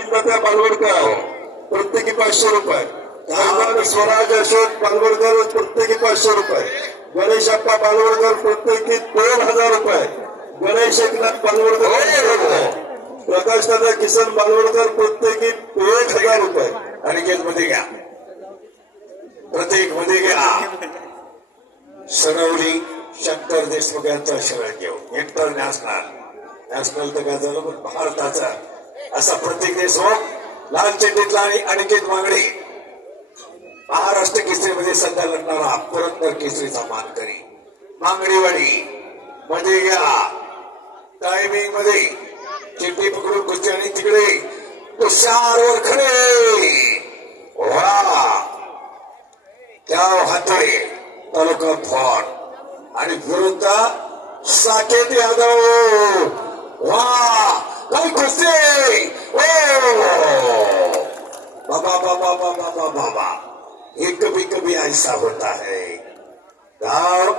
त्या पालवडकर प्रत्येकी 500 रुपये. स्वराज अशोक पालवडकर प्रत्येकी 500 रुपये. गणेश अप्पा पालवडकर प्रत्येकी 2000 रुपये. गणेश एकनाथ पालवडकर, प्रकाश दादा किसन पालवडकर प्रत्येकी 1000 रुपये. अनिकेत मध्ये घ्या, प्रत्येक मध्ये घ्या. सनवली शंकर देशमुख यांचा शर्ट घेऊ नॅशनल तर काय झालं, पण भारताचा असा प्रत्येक देशमुख लाल चेंडीतला आणि अनिकेत मागणे महाराष्ट्र केसरीमध्ये सध्या लढणारा पुरंदर केसरीचा मानकरी मांगडीवाडी मध्ये घ्या. टायमिंग मध्ये चिठ्ठी पकडून कुस्ती आणि तिकडे तुषारवर खरे वा त्या हाते तालुका फॉर आणि विरुद्ध साकेत यादव वा काय कुस्ती बाबा बाबा बाबा बाबा बाबा ये कभी कभी ऐसा होता है.